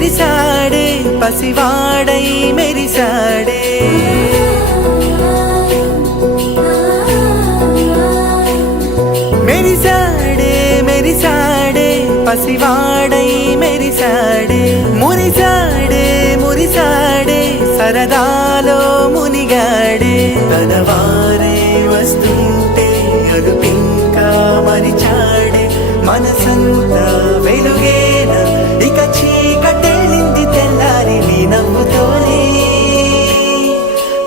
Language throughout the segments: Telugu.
మెరిసాడే పసివాడై మెరిసాడే మెరిసాడే మెరిసాడే పసివాడై మెరిసాడే మురిసాడే మురిసాడే సరదాలో మునిగాడే తనవారే వస్తుంటే అదుపింకా మరిచాడే మనసంతా వెలుగేన ఇక చీకటెళ్ళింది తెల్లారి నీ నవ్వుతోనే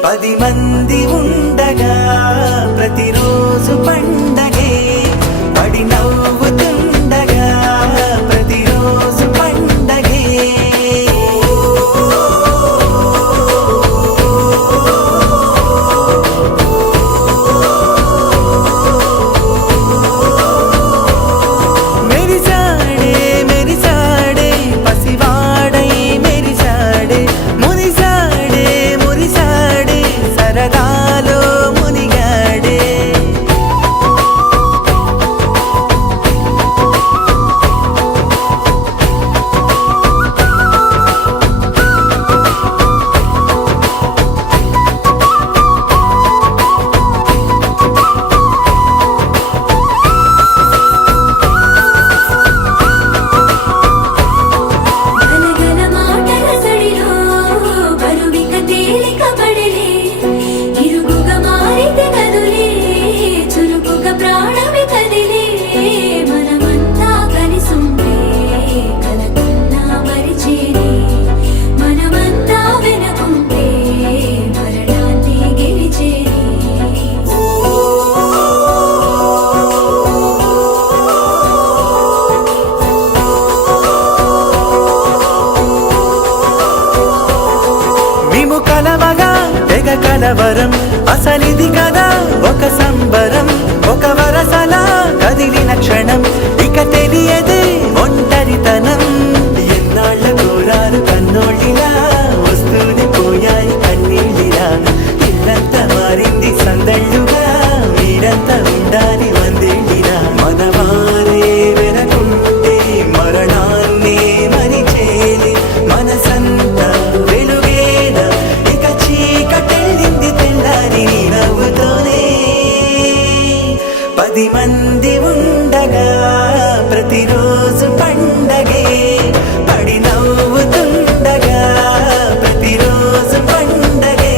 10 మంది ఉండగా ప్రతిరోజు పండగే పడి నవ్వుతుండగా ప్రతిరోజు పండగే మెరిసాడే మెరిసాడే పసివాడై మెరిసాడే మురిసాడే మురిసాడే సరదాలో మునిగాడే గలగల మాటల సడిలో బరువిక తేలిక పడలే ఇరుగుగా మారితే కదులే చురుకుగా ప్రాణమి కదిలే మనమంతా కలిసుంటే కలకన్నా మరిచేనే మనమంతా వెనకుంటే మరణాన్ని గెలిచేనే మేము కలవగా తెగ కలవరం అసలిది కదా ఒక సంబరం ఒక వరసలా కదిలిన క్షణం ఇక తెలియదే ఒంటరితనం ఎన్నాళ్ళ కోరారు కన్నోళ్ళిలా వస్తూనే పోయాయి కన్నీళ్ళిలా ఇల్లంతా మారింది సందళ్ళుగా మీరంతా ఉండాలి వందేళ్ళిలా మనవారే వెనకుంటే మరణాన్నే మరిచేలి మనసంతా వెలుగేన ఇక చీకటెళ్ళింది తెల్లారి నీ నవ్వుతోనే 10 మంది ఉండగా ప్రతిరోజు పండగే పడి నవ్వుతుండగా ప్రతిరోజు పండగే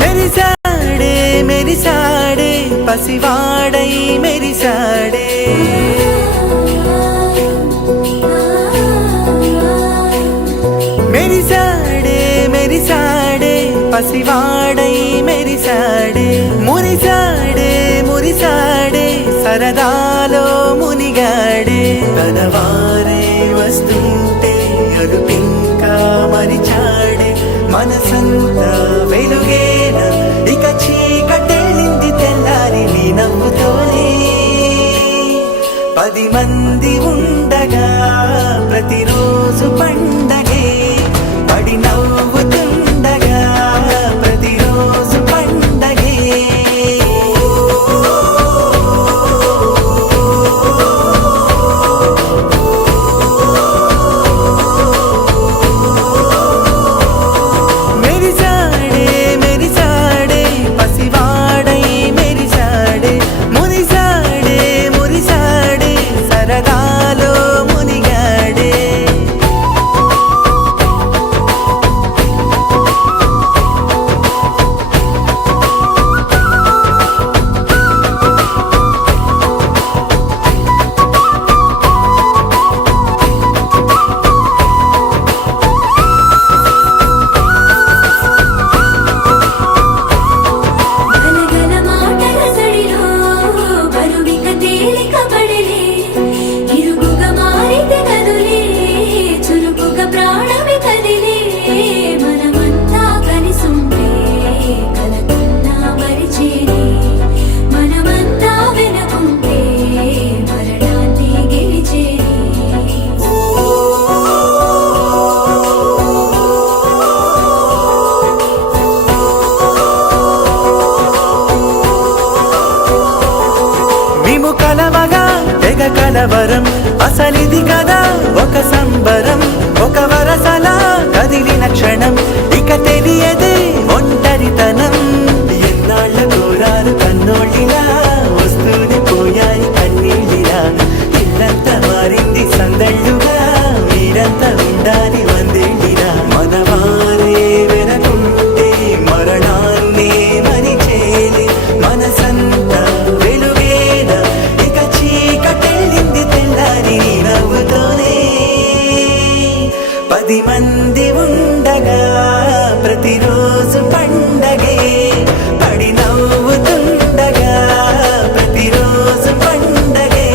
మెరిసాడే మెరిసాడే పసివాడై మెరిసాడే మెరిసాడే మెరిసాడే పసివాడై మెరిసాడే మురిసాడే మురిసాడే సరదాలో మునిగాడే తనవారే వస్తుంటే అదుపింకా మరిచాడే మనసంతా వెలుగేన ఇక చీకటెళ్ళింది తెల్లారి నీ నవ్వుతోనే 10 మంది ఉండగా ప్రతిరోజు పండగే పడి నవ్వుతుండగా ప్రతిరోజు పండగే మెరిసాడే మెరిసాడే పసివాడై మెరిసాడే మురిసాడే మురిసాడే సరదాలో మునిగాడే కలవగా తెగ కలవరం అసలిది కదా ఒక సంబరం ఒక వరసలా కదిలిన క్షణం ఇక తెలియదే ఒంటరితనం ఎన్నాళ్ళ కోరాలు కన్నోళ్ళిలా వస్తూనే పోయాయి కన్నీళ్ళిలా ఇల్లంతా మారింది సందళ్ళుగా మీరంతా ఉండాలి వందేళ్ళిలా మనవారే వెనకుంటే మరణాన్నే మరిచేలి మనసంతా వెలుగేనా ఇక చీకటెళ్ళింది తెల్లారి నీ నవ్వుతోనే 10 మంది ఉండగా ప్రతిరోజు పండగే పడి నవ్వుతుండగా ప్రతిరోజు పండగే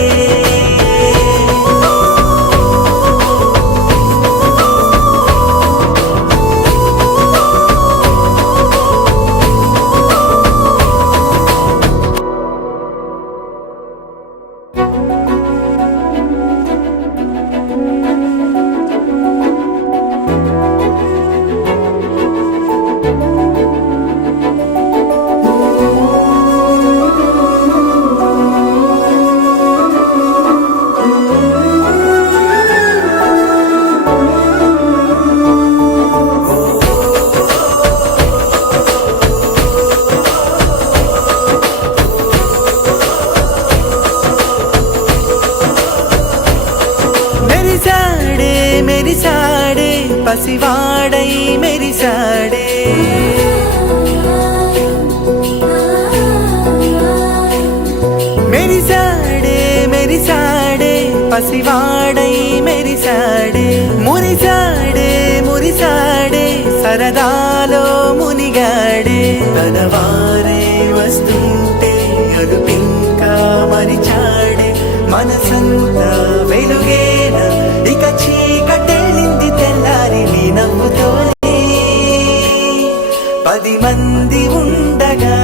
మెరిసాడే మెరిసాడే పసివాడై మెరిసాడే మెరిసాడే మెరిసాడే పసివాడై మెరిసాడే మురిసాడే మురిసాడే సరదాలో మునిగాడే తనవారే వస్తుంటే అదుపింకా మరిచాడే మనసంతా వెలుగేనా ఇక చీకటెళ్ళింది తెల్లారి నీ నవ్వుతోనే 10 మంది ఉండగా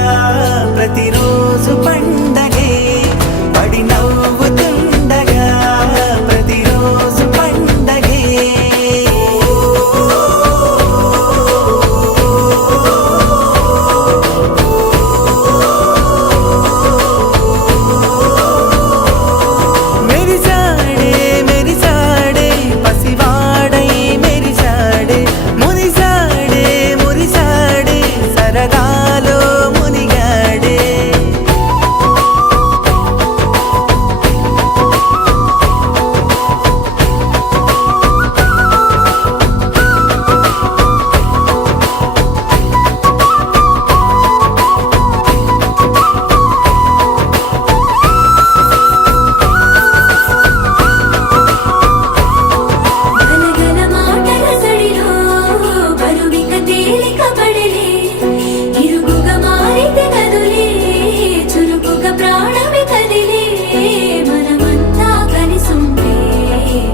ప్రతిరోజు పండగే పడి నవ్వుతుండగా ప్రతిరోజు పండగే మెరిసాడే మెరిసాడే పసివాడై మెరిసాడే మురిసాడే మురిసాడే సరదాలో మునిగాడే గలగల మాటల సడిలో బరువిక తేలిక పడలే ఇరుగుగా మారితే కదులే చురుకుగా ప్రాణమి కదిలే మనమంతా కలిసుంటే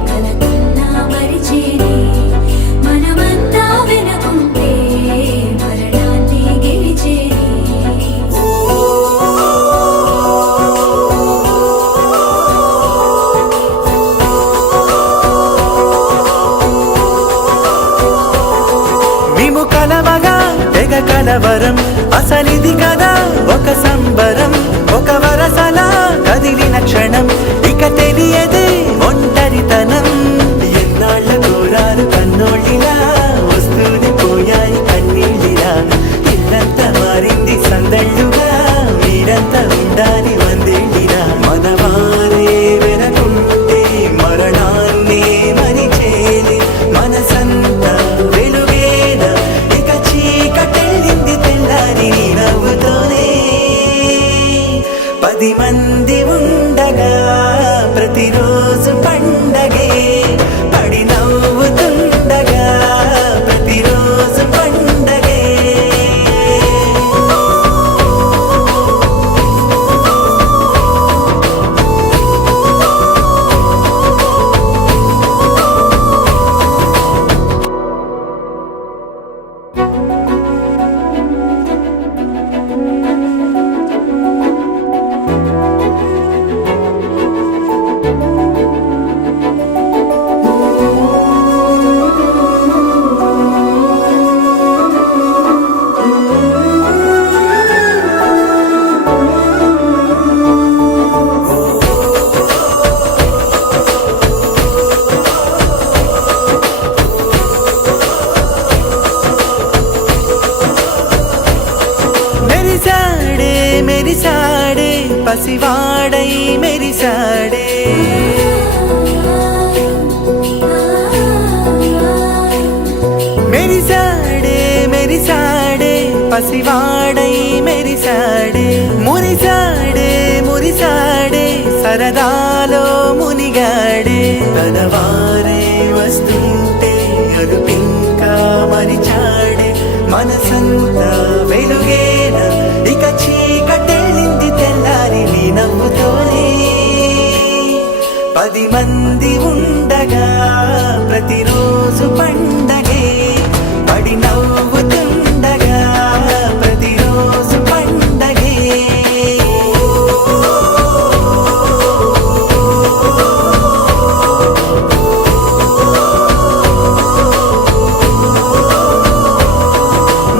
కలకన్నా మరిచేనే మనమంతా వెనకుంటే మరణాన్ని గెలిచేనే మేము కలవగా తెగ కలవరం అసలిది కదా ఒక సంబరం ఒక వరసలా కదిలిన క్షణం ఇక తెలియదే ఒంటరితనం ఎన్నాళ్ళ కోరాలు కన్నోళ్ళిలా వస్తూనే పోయాయి కన్నీళ్ళిలా ఇల్లంతా మారింది సందళ్ళుగా మీరంతా ఉండాలి వందేళ్ళిలా మనవారే వెనకుంటే మరణాన్నే మరిచేలి మనసంతా వెలుగేనా ఇక చీకటెళ్ళింది తెల్లారి నీ నవ్వుతోనే 10 మంది ఉండగా ప్రతిరోజు పండగే పడి నవ్వుతుండగా ప్రతిరోజు పండగే మెరిసాడే మెరిసాడే మెరిసాడే పసివాడై మెరిసాడే మురిసాడే మురిసాడే సరదాలో మునిగాడే తనవారే వస్తుంటే అదుపింకా మరిచాడే మనసంతా వెలుగేన ఇక చీకటెళ్ళింది తెల్లారి నీ నవ్వుతోనే 10 మంది ఉండగా ప్రతిరోజు పండగే పడి నవ్వుతుండగా ప్రతిరోజు పండగే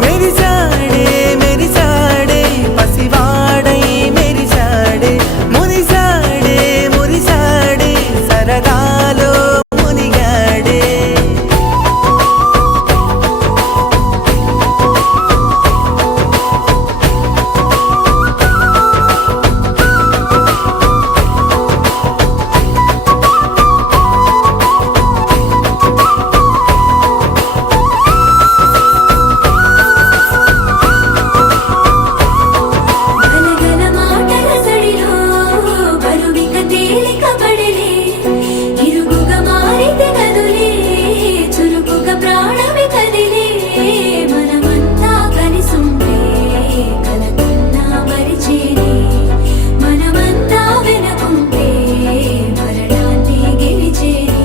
మెరిసాడే మెరిసాడే పసివాడై మెరిసాడే మురిసాడే మురిసాడే సరదాలో మునిగాడే గలగల మాటల సడిలో బరువిక తేలిక పడలే ఇరుగుగా మారితే కదులే చురుకుగా ప్రాణమి కదిలే మనమంతా కలిసుంటే కలకన్నా మరిచేనే మనమంతా వెనకుంటే మరణాన్ని గెలిచేనే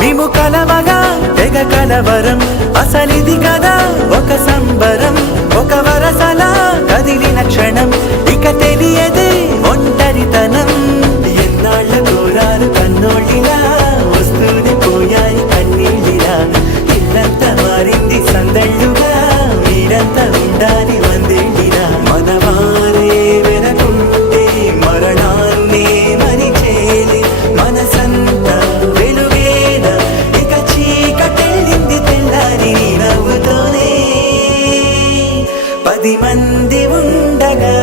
మేము కలవగా తెగ కలవరం అసలిది కదా ఒక సంబరం ఒక వరసలా కదిలిన క్షణం ఇక తెలియదే ఒంటరితనం ఎన్నాళ్ళ కోరాలు కన్నోళ్ళిలా వస్తూనే పోయాయి కన్నీళ్ళిలా ఇల్లంతా మారింది సందళ్ళుగా మీరంతా ఉండాలి వందేళ్ళిలా మనవారే వెనకుంటే మరణాన్ని మరిచేలి మనసంతా వెలుగేన ఇక చీకటెళ్ళింది తెల్లారి నీ నవ్వుతోనే 10 మంది ఉండగా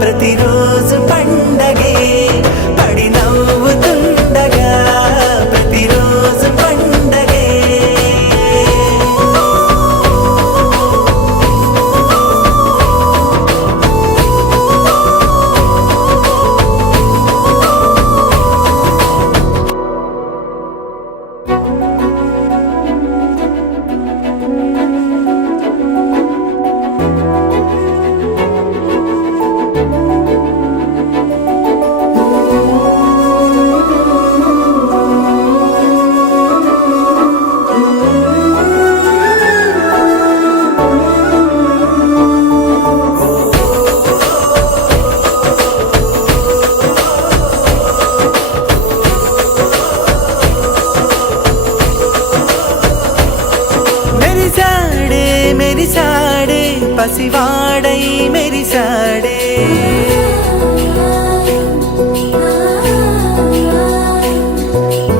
ప్రతిరోజు పండగే పడి నవ్వుతుండగా ప్రతిరోజు పండగే మెరిసాడే మెరిసాడే పసివాడై మెరిసాడే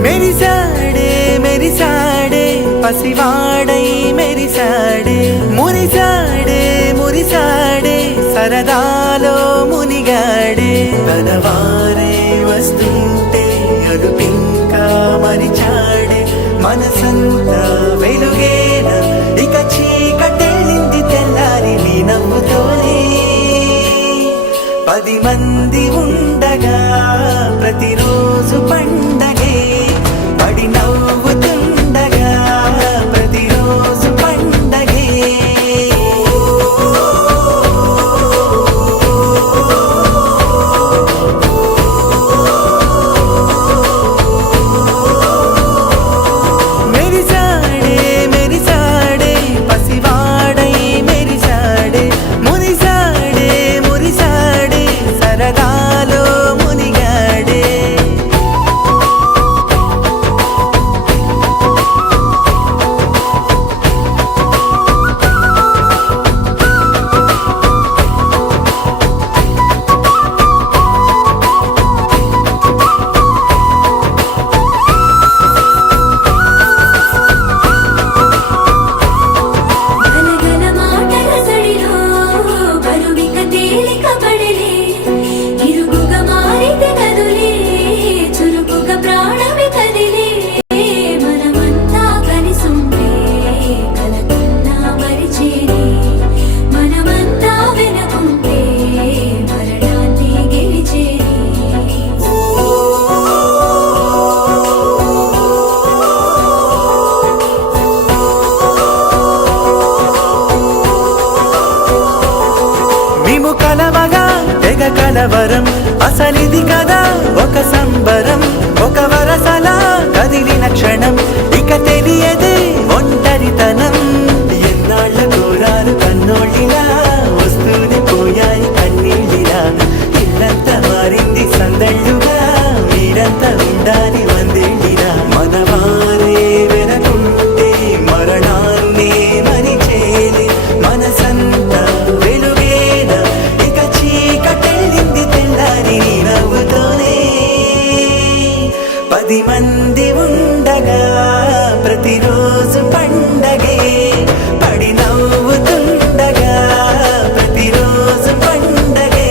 మెరిసాడే మెరిసాడే పసివాడై మెరిసాడే మురిసాడే మురిసాడే సరదాలో మునిగాడే తనవారే వస్తుంటే అదుపింకా మరిచాడే మనసంతా వెలుగేన ఇక చీకటెళ్ళింది తెల్లారి నీ నవ్వుతోనే 10 మంది ఉండగా ప్రతిరోజు పండగే పడి నవ్వుతుండగా ప్రతిరోజు పండగే మెరిసాడే మెరిసాడే పసివాడై మెరిసాడే మురిసాడే మురిసాడే సరదాలో మునిగాడే కలవరం అసలిది కదా ఒక సంబరం ఒక వరసలా కదిలిన క్షణం ఇక తెలియదే ఒంటరితనం ఎన్నాళ్ళ కోరారు కన్నోళ్ళిలా వస్తూనే పోయాయి కన్నీళ్ళిలా ఇల్లంతా మారింది సందళ్ళుగా మీరంతా ఉండాలి వందేళ్ళిలా మనవారే వెనకుంటే మరణాన్నే మరిచేలే మనసంతా వెలుగేన ఇక చీకటెళ్ళింది తెల్లారి నీ నవ్వుతోనే 10 మంది ఉండగా ప్రతిరోజు పండగే పడి నవ్వుతుండగా ప్రతిరోజు పండగే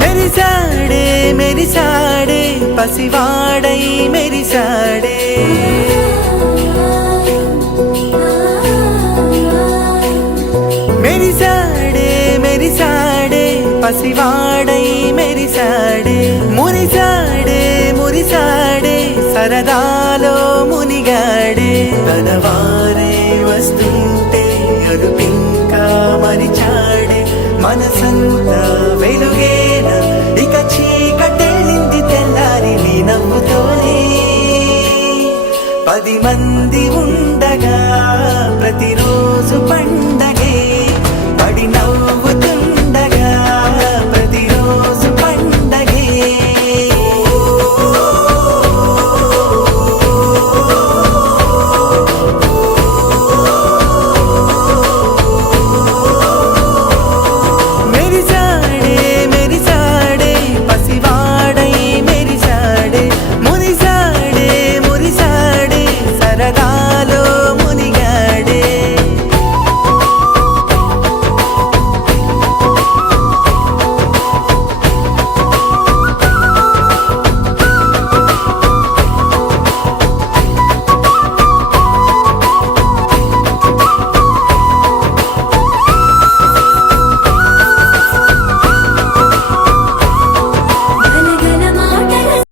మెరిసాడే మెరిసాడే పసివాడై మెరిసాడే మెరిసాడే మెరిసాడే పసివాడై మెరిసాడే మురిసాడే మురిసాడే సరదాలో మునిగాడే తనవారే వస్తుంటే అదుపింకా మరిచాడే మనసంతా వెలుగేన ఇక చీకటెళ్ళింది తెల్లారి నీ నవ్వుతోనే 10 మంది